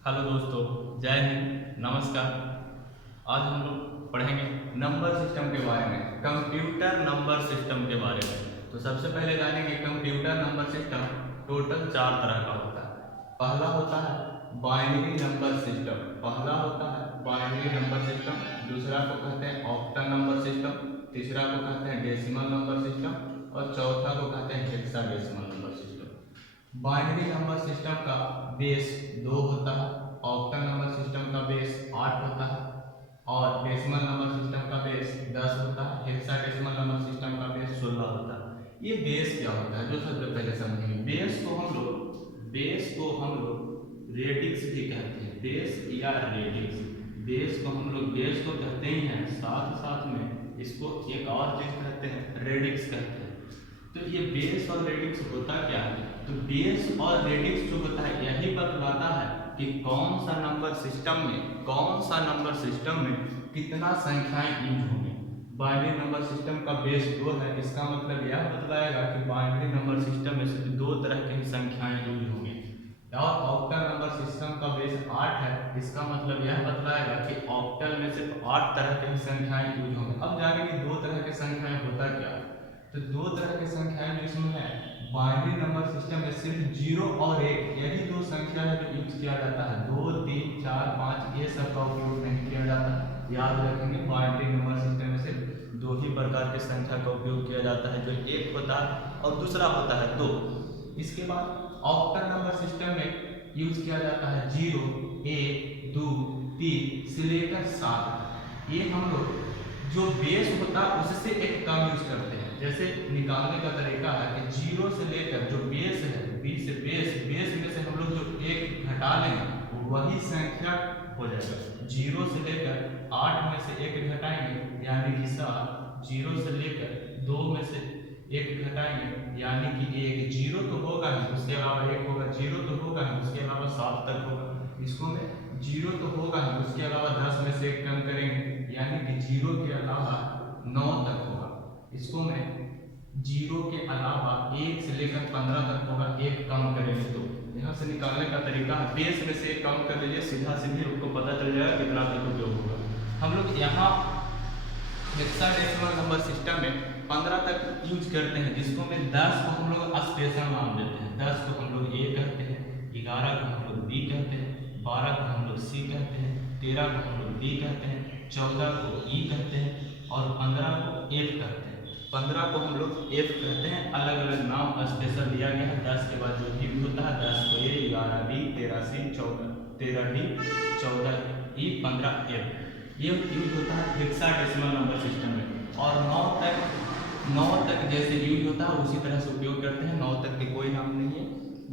Hello दोस्तों, जय हिंद, नमस्कार। आज हम लोग पढ़ेंगे नंबर सिस्टम के बारे में, कंप्यूटर नंबर सिस्टम के बारे में। तो सबसे पहले जानेंगे कंप्यूटर नंबर सिस्टम टोटल 4 तरह का होता है। पहला होता है बाइनरी नंबर सिस्टम, दूसरा को कहते हैं ऑक्टल नंबर सिस्टम, तीसरा को कहते हैं डेसिमल नंबर सिस्टम और चौथा को कहते हैं hexadecimal number system. Binary number system का बेस 2 होता है, ऑक्टल नंबर सिस्टम का बेस 8 होता है और डेसिमल नंबर सिस्टम का बेस 10 होता है, हेक्साडेसिमल नंबर सिस्टम का बेस 16 होता है। ये बेस क्या होता है, जो सबसे पहले समझेंगे। बेस को हम लोग रेडिक्स भी कहते हैं, बेस या रेडिक्स। बेस को कहते ही हैं, साथ साथ में इसको एक और चीज कहते हैं, रेडिक्स कहते हैं। तो ये बेस और रेडिक्स होता क्या है? तो बेस और रेडिक्स जो होता है यही बतलाता है कि कौन सा नंबर सिस्टम में कितना संख्याएं यूज होंगी। बाइनरी नंबर सिस्टम का बेस 2 है, इसका मतलब यह बतलाएगा कि बाइनरी नंबर सिस्टम में सिर्फ 2 तरह की संख्याएं यूज होंगी। और ऑक्टल नंबर सिस्टम का बेस 8 है, इसका मतलब यह बतलाएगा कि ऑक्टल में सिर्फ 8 तरह की संख्याएं यूज होंगी। अब जाने कि 2 तरह की संख्याएं होता क्या है। तो 2 तरह की संख्याएं जो इसमें है, बाइनरी नंबर सिस्टम में सिर्फ 0 और 1 यही 2 संख्या है जो यूज किया जाता है। 2, 3, 4, 5 ये सब का उपयोग नहीं किया जाता। याद रखेंगे, बाइनरी नंबर सिस्टम में सिर्फ 2 ही प्रकार की संख्या का उपयोग किया जाता है, जो 1 होता है और दूसरा होता है 2। इसके बाद ऑक्टल नंबर सिस्टम में यूज किया जाता है 0, 1, 2, 3 से लेकर 7। ये हम लोग जो बेस होता है उससे एक कम यूज करते हैं। जैसे निकालने का तरीका है कि 0 से लेकर जो बेस है, बेस में से हम लोग जो 1 घटा लेंगे वही संख्या हो जाएगा। 0 से लेकर 8 में से 1 घटाएंगे यानी कि 7, 0 से लेकर 2 में से 1 घटाएंगे यानी कि 1। 0 तो होगा ही, उसके अलावा 1 होगा, 0 तो होगा ही, उसके अलावा 7 तक होगा। इसको में 0 तो होगा ही, उसके अलावा 10 में से 1 कम करेंगे यानी कि 0 के अलावा 9 तक होगा। इसको में 0 के अलावा 1 से लेकर 15 तक होगा, 1 कम करेंगे तो यहाँ से निकालने का तरीका है, बेस में से 1 कम कर लीजिए, सीधा सीधे आपको पता चल जाएगा कितना तक उपयोग होगा। हम लोग यहाँ हेक्साडेसिमल नंबर सिस्टम में 15 तक यूज करते हैं, जिसको में 10 को हम लोग स्पेशल नाम देते हैं। 10 को हम लोग A कहते हैं, 11 को हम लोग B कहते हैं, 12 को हम लोग C कहते हैं, 13 को हम लोग D कहते हैं, 14 को E कहते हैं और 15 को F कहते हैं। 15 को हम लोग F कहते हैं, अलग अलग नाम स्पेशल दिया गया है। 10 के बाद जो भी होता है, 10 को A, 11 B, 13 C, 13 D, 14 E, 15 F, ये यूज होता है हेक्साडेसिमल नंबर सिस्टम में। और 9 तक जैसे यूज होता है उसी तरह से उपयोग करते हैं। 9 तक के कोई नाम नहीं है,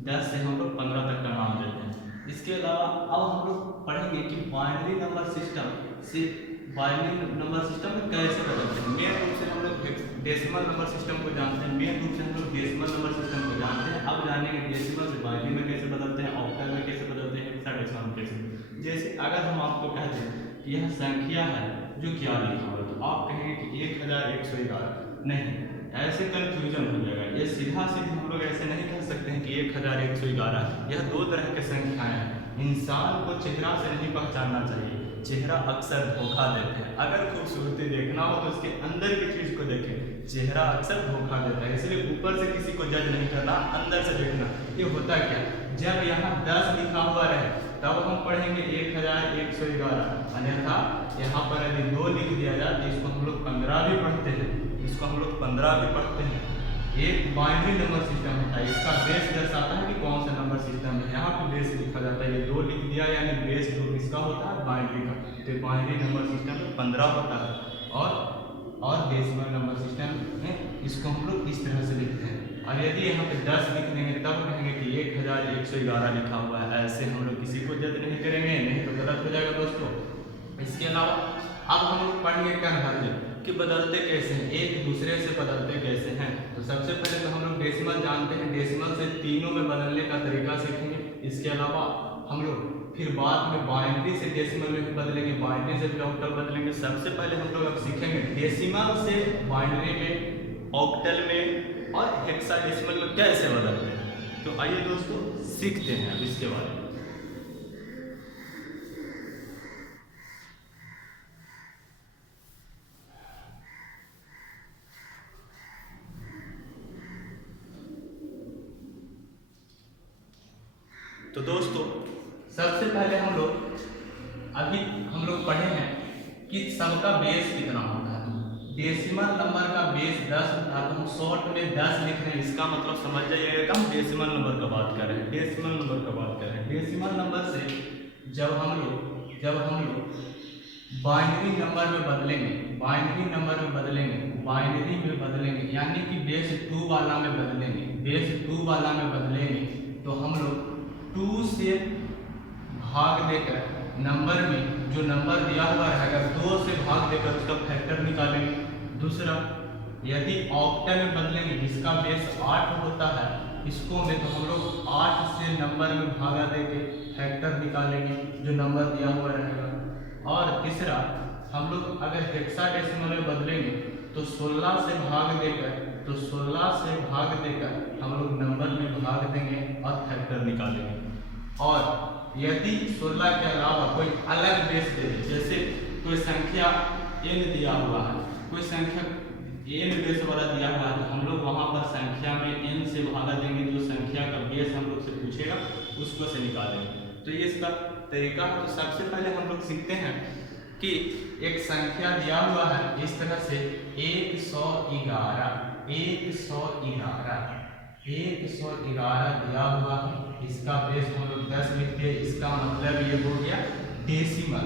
10 से हम लोग 15 तक का नाम देते हैं। इसके अलावा अब हम लोग पढ़ेंगे कि बाइनरी नंबर सिस्टम में कैसे बदलते हैं। मेन रूप से हम लोग डेसिमल नंबर सिस्टम को जानते हैं, अब जानेंगे डेसिमल से बाइनरी में कैसे बदलते हैं, ऑक्टल में कैसे बदलते हैं, हेक्साडेसिमल में कैसे। जैसे अगर हम आपको कहते हैं कि यह संख्या है जो क्या लिखा हुआ है, तो आप कहेंगे कि 1111। नहीं, ऐसे कंफ्यूजन हो जाएगा। ये सीधा हम लोग ऐसे नहीं कह सकते हैं कि 1111। यह 2 तरह के संख्याएं हैं। इंसान को चेहरा से नहीं पहचानना चाहिए, चेहरा अक्सर धोखा देते हैं। अगर खूबसूरती देखना हो तो उसके अंदर की चीज को देखें, चेहरा अक्सर धोखा देता है। इसलिए ऊपर से किसी को जज नहीं करना, अंदर से देखना। ये होता क्या, जब यहाँ 10 लिखा हुआ रहे तब हम पढ़ेंगे 1111, अन्यथा यहाँ पर यदि 2 लिख दिया जाए तो इसको हम लोग 15 भी पढ़ते हैं। एक बाइनरी नंबर सिस्टम होता है, इसका बेस दर्शाता है कि कौन सा नंबर सिस्टम है। यहाँ पे बेस लिखा जाता है, ये 2 लिख दिया यानी बेस 2 किसका होता है, बाइनरी का। तो बाइनरी नंबर सिस्टम में 15 होता है और डेसिमल नंबर सिस्टम में इसको हम लोग इस तरह से लिखते हैं। और यदि यहाँ पे 10 लिख देंगे तब कहेंगे कि 1111 लिखा हुआ है। ऐसे हम लोग किसी को जज नहीं करेंगे, नहीं तो गलत हो जाएगा दोस्तों। इसके अलावा अब हम लोग पढ़ेंगे कन्वर्जन कि बदलते कैसे हैं, एक दूसरे से बदलते कैसे हैं। तो सबसे पहले तो हम लोग डेसिमल जानते हैं, डेसिमल से तीनों में बदलने का तरीका सीखेंगे। इसके अलावा हम लोग फिर बाद में बाइनरी से डेसिमल में बदलेंगे, बाइनरी से फिर ऑक्टल बदलेंगे। सबसे पहले हम लोग अब सीखेंगे डेसिमल से बाइनरी में, ऑक्टल में और हेक्साडेसिमल में कैसे बदलते हैं। तो आइए दोस्तों सीखते हैं अब इसके बारे में। तो दोस्तों सबसे पहले हम लोग पढ़े हैं कि सबका बेस कितना होता है। डेसिमल नंबर का बेस 10 होता है, तो हम शॉर्ट में 10 लिख रहे हैं। इसका मतलब समझ जाइएगा कि हम डेसिमल नंबर का बात कर रहे हैं। डेसिमल नंबर का बात कर रहे हैं। डेसिमल नंबर से जब हम लोग बाइनरी नंबर में बदलेंगे, यानी कि बेस 2 वाला में बदलेंगे, तो हम लोग 2 से भाग देकर नंबर में जो नंबर दिया हुआ रहेगा 2 से भाग देकर उसका फैक्टर निकालेंगे। दूसरा, यदि ऑक्टल में बदलेंगे जिसका बेस 8 होता है इसको में, तो हम लोग 8 से नंबर में भागा देके फैक्टर निकालेंगे जो नंबर दिया हुआ रहेगा। और तीसरा, हम लोग अगर हेक्साडेसिमल में बदलेंगे तो 16 से भाग देकर हम लोग नंबर में भाग देंगे और फैक्टर निकालेंगे। और यदि 16 के अलावा कोई अलग बेस दे दे, जैसे कोई संख्या n दिया हुआ है, कोई संख्या n बेस वाला दिया हुआ है, तो हम लोग वहाँ पर संख्या में n से भागा देंगे, जो संख्या का बेस हम लोग से पूछेगा उसको से निकालेंगे। तो ये इसका तरीका है। तो सबसे पहले हम लोग सीखते हैं कि एक संख्या दिया हुआ है इस तरह से 111 दिया हुआ है, इसका बेस हम लोग 10 लिखते हैं। इसका मतलब ये हो गया डेसिमल,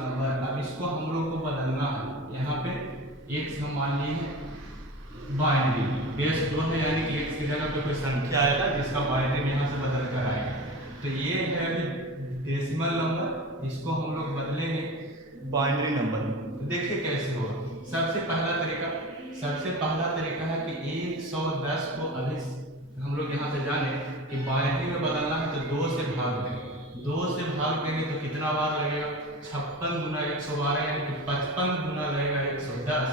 नंबर। अब इसको हम लोग को बदलना है। यहाँ पे एक से मान लीजिए बाइनरी बेस 2 है, यानी कि x की जगह पे कोई संख्या आएगा जिसका बाइनरी यहाँ से बदल कर आएगा। तो ये है अभी डेसिमल नंबर, इसको हम लोग बदलेंगे बाइनरी नंबर में। तो देखिए कैसे होगा। सबसे पहला तरीका है कि 110 को अभी हम लोग यहाँ से जाने कि बाइनरी में बदलना है तो 2 से भाग देंगे तो कितना बार लगेगा, 56 गुना 112 यानी कि 55 गुना लगेगा 110।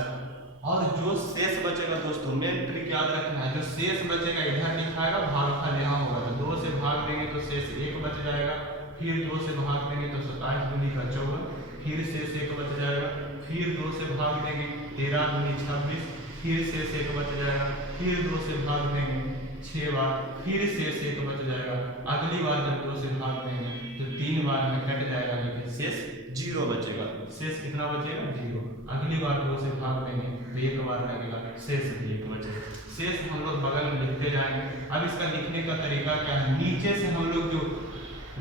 और जो शेष बचेगा दोस्तों, मेन ट्रिक याद रखना है, जो शेष बचेगा इधर लिखाएगा, भागफल यहाँ होगा, तो 2 से भाग देंगे तो शेष 1 बच जाएगा, फिर 2 से भाग देंगे तो 27 दूनी का 14, फिर शेष 1 बच जाएगा, फिर 2 से भाग देंगे 13 दूनी 26, फिर शेष 1 बच जाएगा, फिर 2 से भाग देंगे 6 बार, फिर शेष 1 बच जाएगा। अगली बार जब 2 से भाग देंगे तो 3 बार में कट जाएगा, लेकिन शेष 0 बचेगा। शेष कितना बचेगा, 0। अगली बार 2 से भाग देंगे तो 1 बार लगेगा, शेष भी 1 बचेगा। शेष हम लोग बगल में लिखते जाएंगे। अब इसका लिखने का तरीका क्या है, नीचे से हम लोग जो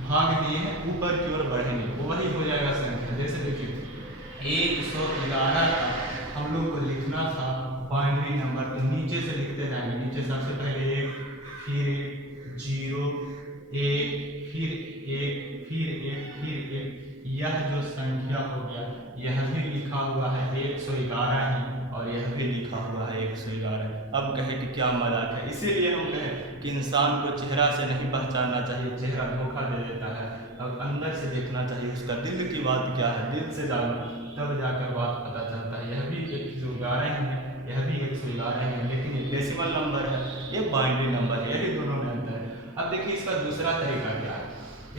भाग दिए हैं ऊपर की ओर बढ़ेंगे, वो वही हो जाएगा संख्या। जैसे देखिए 111 का हम लोग को लिखना था बाइनरी नंबर, तो नीचे से लिखते जाएंगे। नीचे सबसे पहले 1, फिर 0, 1, फिर 1, फिर 1, फिर 1। यह जो संख्या हो गया, यह भी लिखा हुआ है 111 है, और यह भी लिखा हुआ है 111। अब कहे कि क्या मजाक है, इसीलिए हम कहें कि इंसान को चेहरा से नहीं पहचानना चाहिए, चेहरा धोखा दे देता है। अब अंदर से देखना चाहिए उसका दिल की बात क्या है, दिल से जानो तब जाकर बात पता चलता है। यह भी 111 ही है, यह भी 111 है, लेकिन ये डेसिमल नंबर है, ये बाइनरी नंबर है, यही दोनों में अंतर है। अब देखिए इसका दूसरा तरीका क्या है।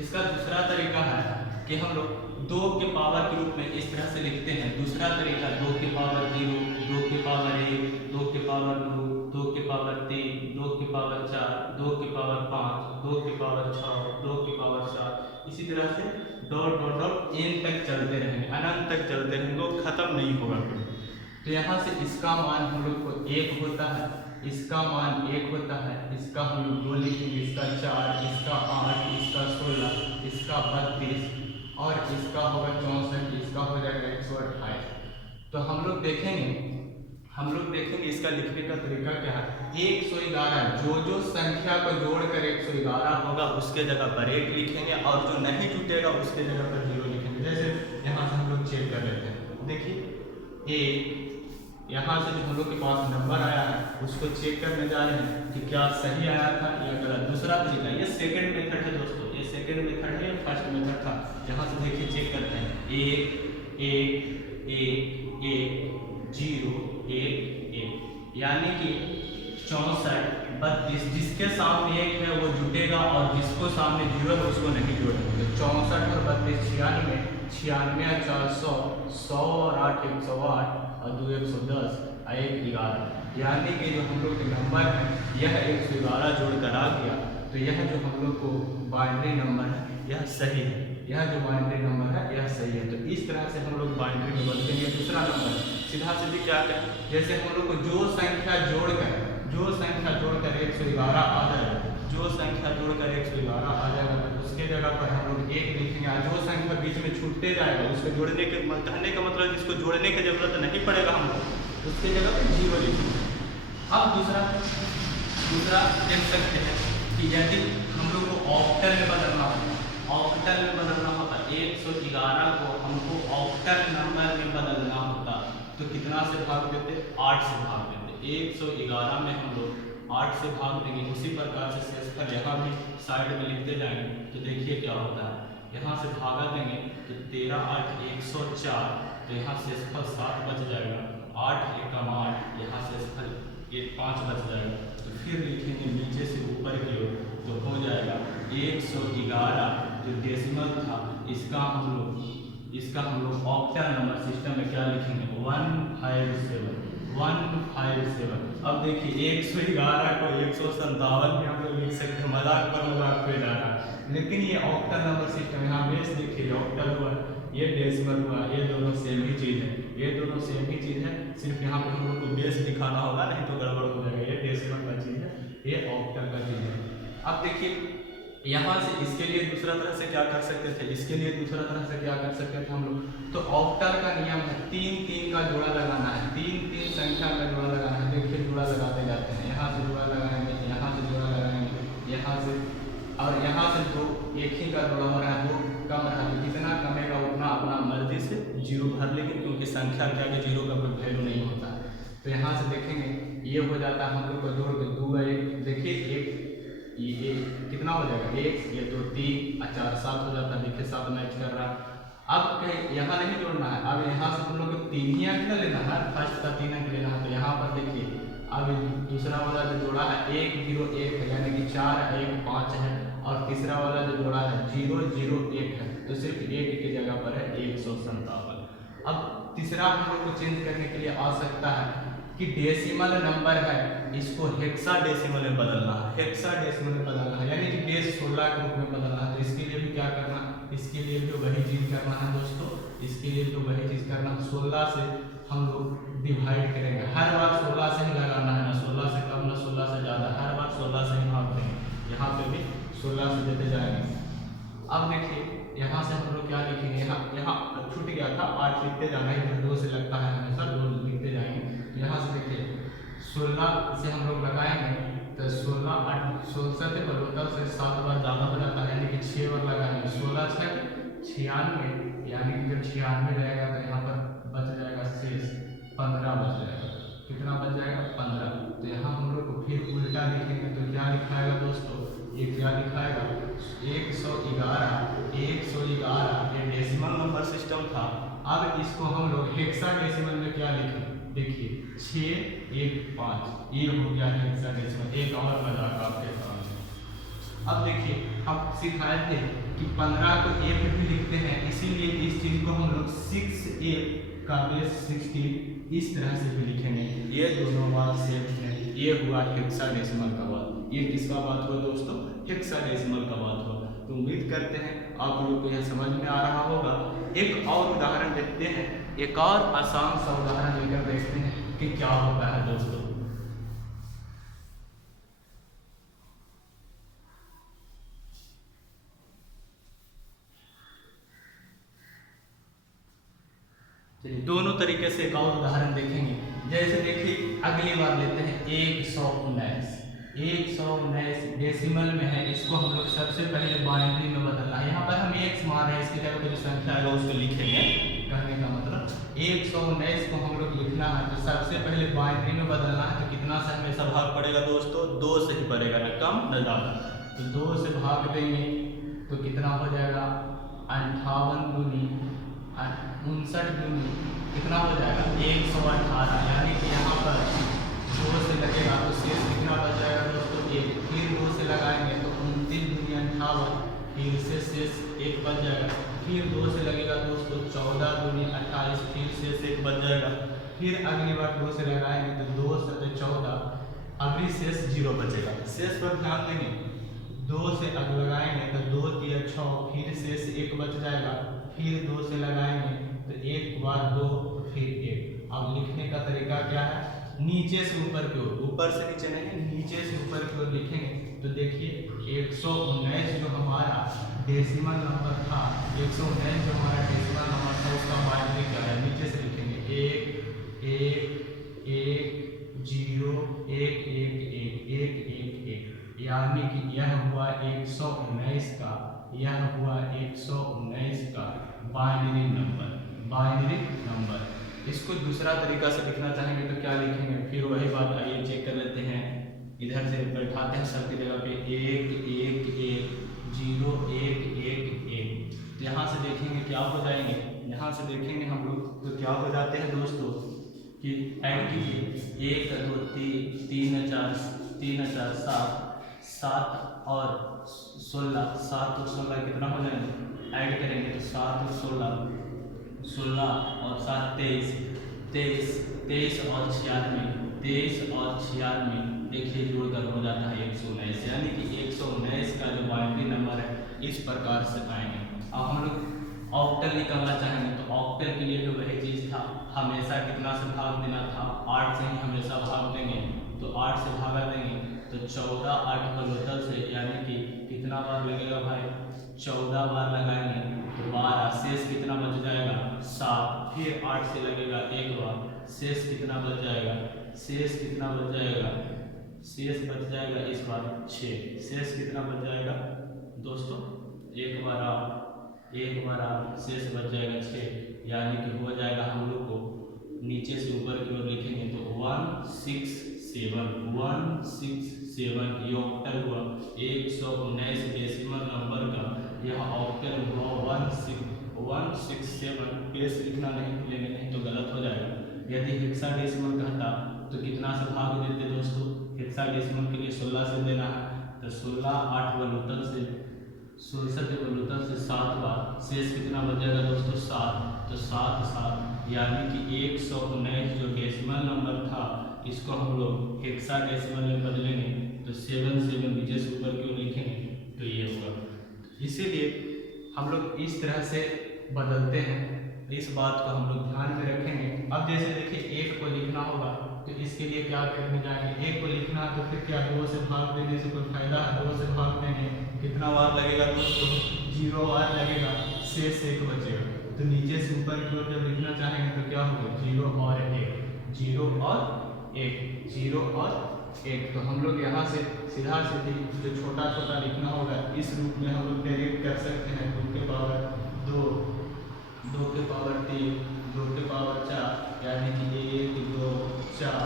इसका दूसरा तरीका है कि हम लोग 2 के पावर के रूप में इस तरह से लिखते हैं। दूसरा तरीका 2 के पावर 0, 2 के पावर 1, 2 के पावर 2, 2 के पावर 3, 2 के पावर 4, 2 के पावर 5, 2 के पावर 6, 2 के पावर 7, इसी तरह से डॉट डॉट डॉट n तक चलते रहेंगे, अनंत तक चलते रहेंगे, खत्म नहीं होगा। तो यहाँ से इसका मान हम लोग को 1 होता है, इसका मान 1 होता है, इसका हम लोग 2 लिखेंगे, इसका 4, इसका 8, इसका 16, इसका 32 और इसका होगा 64, इसका हो जाएगा 128। तो हम लोग देखेंगे इसका लिखने का तरीका क्या है। 111 जो संख्या को जोड़कर 111 होगा उसके जगह पर 1 लिखेंगे, और जो नहीं जुटेगा उसके जगह पर 0 लिखेंगे। जैसे यहाँ से हम लोग चेक कर लेते हैं। देखिए 1, यहाँ से जो हम लोग के पास नंबर आया है उसको चेक करने जा रहे हैं कि क्या सही आया था या गलत। दूसरा तरीका, ये सेकंड मेथड है दोस्तों, ये सेकंड मेथड है, फर्स्ट मेथड था। यहाँ से देखिए चेक करते हैं 1 1 1 1 0 1 1, यानी कि 64 32, जिसके सामने 1 है वो जुटेगा और जिसको सामने 0 है उसको नहीं जोड़ेंगे। तो 64 और 32 96, 96 और 4 100, 100 और 8 108 और 2 110 और 1 11। यानी कि जो हम लोग के नंबर है यह 111 जोड़कर आ गया, तो यह जो हम लोग को बाइनरी नंबर है यह सही है। यह जो बाइनरी नंबर है यह सही है। तो इस तरह से हम लोग बाइनरी में बदलते हैं। दूसरा नंबर सीधा सीधी क्या करें, जैसे हम लोग को जो संख्या जोड़कर 111 आ जाएगा, जो संख्या जोड़कर 111 आ जाएगा, तो उसके जगह पर हम लोग 1 लिखेंगे। और जो संख्या बीच में छूटते जाएगा उसको जोड़ने के कहने का मतलब जिसको जोड़ने की जरूरत नहीं पड़ेगा हमको, उसके जगह पर 0 लिखेंगे। अब दूसरा देख सकते हैं कि यदि हम लोग को ऑक्टल में बदलना होता, 111 को हमको ऑक्टल नंबर में बदलना होता, तो कितना से भाग देते, 8 से भाग देते। 111 में हम लोग 8 से भाग देंगे। उसी प्रकार से शेषफल यहाँ भी साइड में लिखते जाएंगे, तो देखिए क्या होता है। यहाँ से भागा देंगे तो 13 8 104, तो यहाँ शेषफल 7 बच जाएगा। 8 एकम 8, यहाँ शेषफल 5 बच जाएगा। तो फिर लिखेंगे नीचे से ऊपर की ओर, तो हो जाएगा 111 जो डेसिमल था इसका हम लोग ऑक्टल नंबर सिस्टम में क्या लिखेंगे, 157। अब देखिए 111 को 157 भी हम लोग लिख सकते हैं, मजाक पे जा रहा है, लेकिन ये ऑक्टल नंबर सिस्टम यहाँ बेस देखिए, ऑक्टल हुआ, ये डेसिमल हुआ, ये दोनों सेम ही चीज़ है, सिर्फ यहाँ पे हम लोग को बेस दिखाना होगा, नहीं तो गड़बड़ हो जाएगा। ये डेसिमल का चीज़ है, ये ऑक्टल का चीज़ है। अब देखिए यहाँ से इसके लिए दूसरा तरह से क्या कर सकते थे, हम लोग, तो ऑक्टल का नियम है 3 का जोड़ा लगाना है, 3 संख्या का जोड़ा लगाना है। देखिए जोड़ा लगाते जाते हैं, यहाँ से जोड़ा लगाएंगे, यहाँ से जोड़ा लगाएंगे, यहाँ से, और यहाँ से जो एक ही का जोड़ा हो रहा है, 2 कम रहा है, जितना कमेगा उतना अपना मर्जी से 0 भर लेंगे, क्योंकि संख्या के आगे 0 का कोई वैल्यू नहीं होता है। तो यहाँ से देखेंगे ये हो जाता है, हम लोग को जोड़ के 2 1, देखिए 1 ये कितना हो जाएगा, 1 ये 2 3 और 4 7 हो जाता है। देखिए 7 मैच कर रहा है। अब कहीं यहाँ नहीं जोड़ना है, अब यहाँ से हम लोग को 3 ही अंक लेना है, फर्स्ट का 3 अंक लेना है। तो यहाँ पर देखिए अब दूसरा वाला जो जोड़ा है 1 0 1 है, यानी कि 4 1 5 है, और तीसरा वाला जो जोड़ा है 0 0 1 है, तो सिर्फ 1 की जगह पर है 157। अब तीसरा हम लोग को चेंज करने के लिए आ सकता है कि डेसिमल नंबर है इसको हेक्साडेसिमल में बदलना है, यानी कि बेस 16 के रूप में बदलना है। तो इसके लिए भी क्या करना है, इसके लिए भी वही चीज़ करना है दोस्तों, 16 से हम लोग डिवाइड करेंगे। हर बार 16 से ही लगाना है, ना 16 से कम ना 16 से ज़्यादा, हर बार 16 से ही भाग देंगे। यहाँ पे भी 16 से देते जाएंगे। अब देखिए यहाँ से हम लोग क्या लिखेंगे, यहाँ छूट गया था, 8 लिखते जाना है, 2 से लगता है हमेशा, 2 लिखते जाएंगे। यहाँ से देखिए 16 से हम लोग लगाएंगे, तो 16 8 67 से 7 बार ज़्यादा हो जाता है, यानी कि 6 बार लगाएंगे। 16 6 96, यानी कि जब 96 रहेगा तो यहाँ पर बच जाएगा शेष 15 बच जाएगा। कितना बच जाएगा, 15। तो यहाँ हम लोग को फिर उल्टा लिखेंगे, तो क्या लिखाएगा दोस्तों, ये क्या लिखाएगा, 111 ये डेसिमल नंबर सिस्टम था। अब इसको हम लोग हेक्साडेसिमल में क्या लिखें, देखिए 6 1 5, ये हो गया हेक्साडेसिमल। एक और मजाक आपके सामने, अब देखिए हम सिखाए थे कि 15 को F भी लिखते हैं, इसीलिए इस चीज़ को हम लोग 6F का बेस 16 इस तरह से भी लिखेंगे। ये दोनों बात सेम है। ये हुआ हेक्साडेसिमल का बात, ये किसका बात हुआ दोस्तों, हेक्साडेसिमल का बात हुआ। तो उम्मीद करते हैं आप लोगों को यह समझ में आ रहा होगा। एक और उदाहरण देखते हैं, एक और आसान सा उदाहरण लेकर देखते हैं कि क्या होता है दोस्तों। चलिए दोनों तरीके से एक और उदाहरण देखेंगे। जैसे देखिए अगली बार लेते हैं 119 डेसिमल में है, इसको हम लोग सबसे पहले बाइनरी में बदलना है। यहाँ पर हम x मान रहे हैं, इसकी जगह जो संख्या है उसको लिखेंगे। कहने का मतलब 119 को हम लोग लिखना है, तो सबसे पहले बाइनरी में बदलना है। तो कितना से हमेशा भाग पड़ेगा दोस्तों, 2 से ही पड़ेगा, न कम न ज़्यादा। तो 2 से भाग देंगे तो कितना हो जाएगा, 58 दूनी 59 दूनी कितना हो जाएगा, 118। यानी कि यहाँ पर 2 से लगेगा तो शेष कितना बच जाएगा दोस्तों, 1। फिर 2 से लगाएंगे तो 29 दूनी 58, फिर से शेष 1 बच जाएगा। फिर 2 से लगेगा दोस्तों 14 दूनी 28, फिर शेष 1 बच जाएगा। फिर अगली बार 2 से लगाएंगे तो 2 7 14, अभी शेष 0 बचेगा। शेष पर ध्यान देंगे, 2 से अग लगाएंगे तो 2 3 6, फिर शेष 1 बच जाएगा। फिर 2 से लगाएंगे तो 1 बार 2 फिर 1। अब लिखने का तरीका क्या है, नीचे से ऊपर की ओर, ऊपर से नीचे नहीं, नीचे से ऊपर की ओर लिखेंगे। तो देखिए 119 जो हमारा डेसिमल नंबर था, 119 जो हमारा डेसिमल नंबर था उसका बाइनरी क्या है, नीचे से लिखेंगे 1 1 1 0 1 1 1 1 1 1, यानी कि यह हुआ 119 का, यह हुआ 119 का बाइनरी नंबर, बाइनरी नंबर। इसको दूसरा तरीका से लिखना चाहेंगे तो क्या लिखेंगे, फिर वही बात, आइए चेक कर लेते हैं। इधर से बैठाते हैं सबकी जगह पे 1 1 1 0 1 1 1। तो यहाँ से देखेंगे क्या हो जाएंगे, यहाँ से देखेंगे हम लोग तो क्या हो जाते हैं दोस्तों कि ऐड कीजिए 1 2 3 3 4 3 4 7 7 और 16, 7 और 16 कितना हो जाएंगे, ऐड करेंगे तो 7 और 16 16 और 7 23 23 23 और 96 23 और 96, देखिए जोड़कर हो जाता है 119। यानी कि 119 का जो बाइनरी नंबर है इस प्रकार से आएंगे। अब हम लोग ऑक्टल निकालना चाहेंगे तो ऑक्टल के लिए जो वही चीज़ था, हमेशा कितना से भाग देना था, 8 से ही हमेशा भाग देंगे। तो 8 से भागा देंगे तो 14 8 बलोतल से, यानी कि कितना बार लगेगा भाई, 14 बार लगाएंगे तो 12, शेष कितना बच जाएगा 7, फिर 8 से लगेगा एक बार, शेष कितना बच जाएगा, शेष कितना बच जाएगा, शेष बच जाएगा इस बार 6, शेष कितना बच जाएगा दोस्तों, एक बार 8 शेष बच जाएगा 6, यानी कि हो जाएगा हम लोग को नीचे से ऊपर की ओर लिखेंगे तो 167 167, ये ऑक्टल हुआ 119 डेसिमल नंबर का, यह ऑक्टल हुआ 167। प्लेस लिखना नहीं भूलेंगे, नहीं तो गलत हो जाएगा। यदि हेक्साडेसिमल कहता तो कितना से भाग देते दोस्तों, हेक्साडेसिमल के लिए 16 से देना है तो 16 8 बलूतल से 67 बलूतल से 7 बार, शेष कितना बच जाएगा दोस्तों 7, तो 7 7, यानी कि 119 जो डेसिमल नंबर था इसको हम लोग हेक्साडेसिमल में बदलेंगे तो 7 7 नीचे से ऊपर की ओर लिखेंगे तो ये होगा। इसीलिए हम लोग इस तरह से बदलते हैं, इस बात को हम लोग ध्यान में रखेंगे। अब जैसे देखिए 1 को लिखना होगा तो इसके लिए क्या करने जाएंगे, 1 को लिखना है तो फिर क्या 2 से भाग देने से कोई फायदा है, 2 से भाग देंगे कितना बार लगेगा दोस्तों, 0 बार लगेगा, शेष 1 बचेगा। तो नीचे से ऊपर की ओर जब लिखना चाहेंगे तो क्या होगा 0 और 1 0 और 1 0 और 1। तो हम लोग यहाँ से सीधा सीधी जो छोटा छोटा लिखना होगा इस रूप में हम लोग डायरेक्ट कर सकते हैं, 2 के पावर 2 2 के पावर 3 2 के पावर 4, यानी कि 1 2 4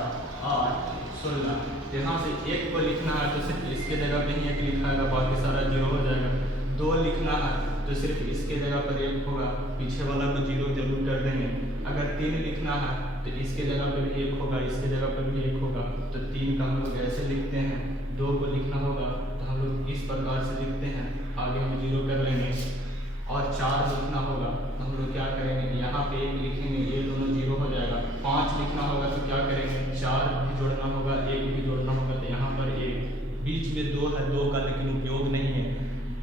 8 16। यहाँ से 1 को लिखना है तो सिर्फ इसके जगह पे ही 1 लिखा है, बाकी सारा 0 हो जाएगा। 2 लिखना है तो सिर्फ इसके जगह पर 1 होगा, पीछे वाला को 0 जरूर कर देंगे। अगर 3 लिखना है तो इसके जगह पर भी 1 होगा, इसके जगह पर भी 1 होगा, तो 3 का हम लोग ऐसे लिखते हैं। 2 को लिखना होगा तो हम लोग इस प्रकार से लिखते हैं, आगे हम 0 कर लेंगे। और 4 लिखना होगा तो हम लोग क्या करेंगे, यहाँ पे 1 लिखेंगे, ये दोनों 0 हो जाएगा। 5 लिखना होगा तो क्या करेंगे, 4 भी जोड़ना होगा, 1 भी जोड़ना होगा, तो यहाँ पर 1, बीच में 2 है, 2 का लेकिन उपयोग नहीं है,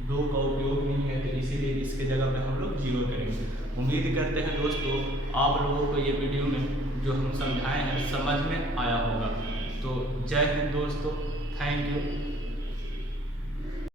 2 का उपयोग नहीं है, तो इसीलिए इसके जगह पे हम लोग 0 करेंगे। उम्मीद करते हैं दोस्तों आप लोगों को ये वीडियो में जो हम समझाए हैं समझ में आया होगा। तो जय हिंद दोस्तों, थैंक यू।